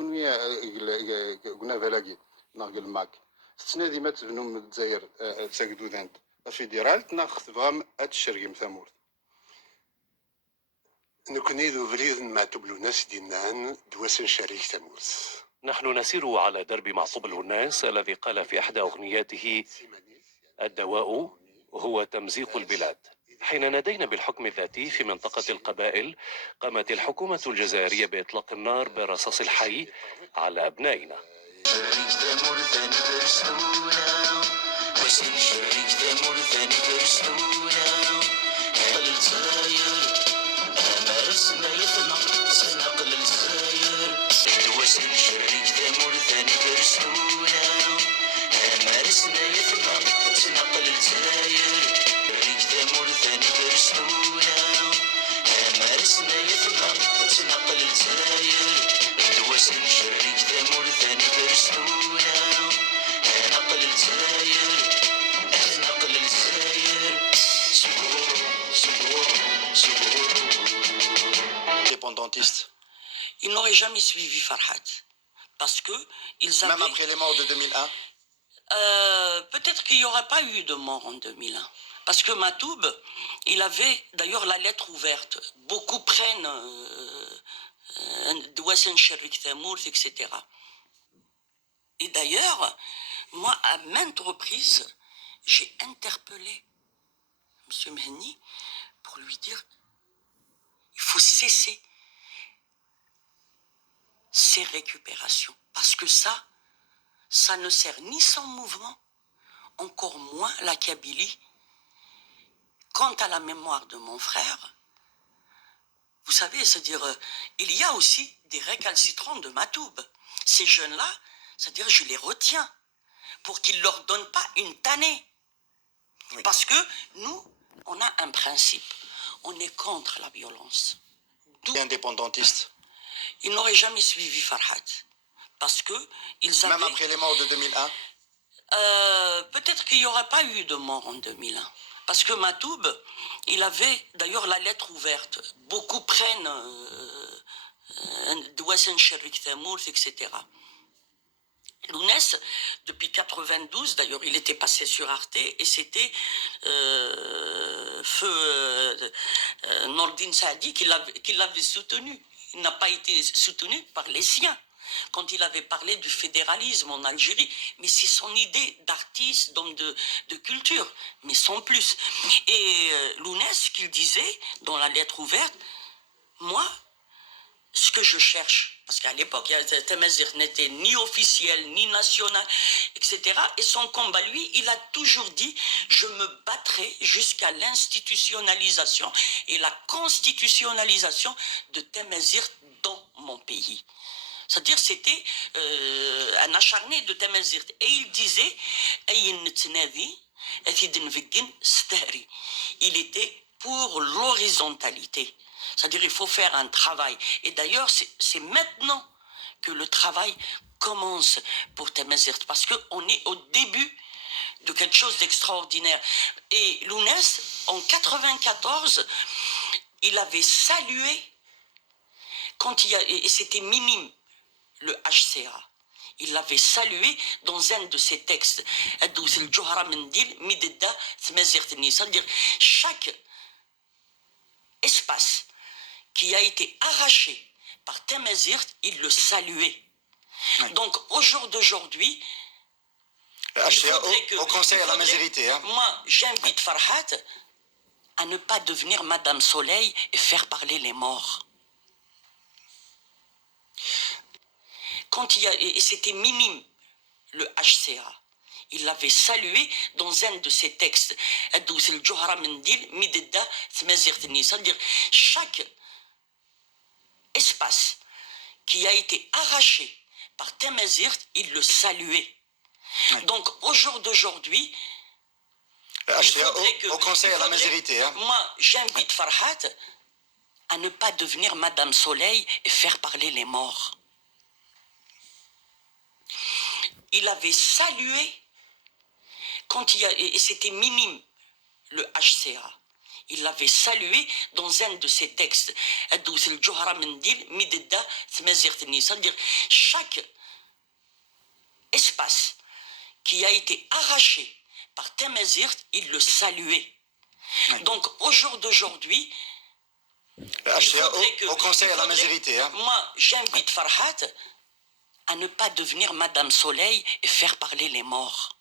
كوني قلنا فلاقي ناقل ماك ستنا ديما تبنو من الجزائر تساقدو ذانت الفيدرال تناخذ فغام هادشي مثامورت نكوني ذو بريد مع تبلوناس دينان دواسن شريك تامورت. نحن نسير على درب معصوب الوناس الذي قال في إحدى أغنياته: الدواء هو تمزيق البلاد. حين نادينا بالحكم الذاتي في منطقة القبائل، قامت الحكومة الجزائرية بإطلاق النار برصاص الحي على أبنائنا. Ils n'auraient jamais suivi Farhat. Parce que ils avaient... Même après les morts de 2001 peut-être qu'il n'y aurait pas eu de mort en 2001. Parce que Matoub, il avait d'ailleurs la lettre ouverte. Beaucoup prennent Douassen Cherik Tamour, etc. Et d'ailleurs, moi, à maintes reprises, j'ai interpellé M. Mhenni pour lui dire il faut cesser ces récupérations. Parce que ça ne sert ni son mouvement, encore moins la Kabylie. Quant à la mémoire de mon frère, vous savez, c'est-à-dire, il y a aussi des récalcitrants de Matoub. Ces jeunes-là, c'est-à-dire, je les retiens pour qu'ils ne leur donnent pas une tannée. Oui. Parce que nous, on a un principe. On est contre la violence. Indépendantiste. Ils n'auraient jamais suivi Farhat. Parce que ils avaient... Même après les morts de 2001 peut-être qu'il n'y aurait pas eu de mort en 2001. Parce que Matoub, il avait d'ailleurs la lettre ouverte. Beaucoup prennent Douassen Cherik Tamour, etc. Lounès, depuis 92, d'ailleurs, il était passé sur Arte et c'était feu Nordine Saadi qui l'avait soutenu. Il n'a pas été soutenu par les siens quand il avait parlé du fédéralisme en Algérie, mais c'est son idée d'artiste, d'homme de culture, mais sans plus. Et Lounès, qu'il disait dans la lettre ouverte, moi, ce que je cherche, parce qu'à l'époque, Temazir n'était ni officiel, ni national, etc. Et son combat, lui, il a toujours dit, je me battrai jusqu'à l'institutionnalisation et la constitutionnalisation de Temazir dans mon pays. C'est-à-dire, c'était un acharné de Temazir. Et il disait, il était pour l'horizontalité. C'est-à-dire qu'il faut faire un travail. Et d'ailleurs, c'est maintenant que le travail commence pour Temazir. Parce qu'on est au début de quelque chose d'extraordinaire. Et Lounès, en 1994, il avait salué, quand il y a, et c'était Mimim, le HCA. Il l'avait salué dans un de ses textes. C'est-à-dire, chaque espace qui a été arraché par Temazir, il le saluait. Oui. Donc, au jour d'aujourd'hui, au conseil à la majorité. Hein. Moi, j'invite Farhat à ne pas devenir Madame Soleil et faire parler les morts. Quand il y a, et c'était Mimim, le HCA. Il l'avait salué dans un de ses textes. C'est-à-dire, chaque espace qui a été arraché par Temazir, il le saluait. Oui. Donc, au jour d'aujourd'hui, au conseil à la majorité. Hein. Moi, j'invite Farhat à ne pas devenir Madame Soleil et faire parler les morts. Il avait salué, quand il y a, et c'était Mimim, le HCA. il l'avait salué dans un de ses textes. C'est-à-dire, chaque espace qui a été arraché par Tamazirt, il le saluait. Oui. Donc, au jour d'aujourd'hui, Au Conseil à la Mazérité. Hein. Moi, j'invite Farhat à ne pas devenir Madame Soleil et faire parler les morts.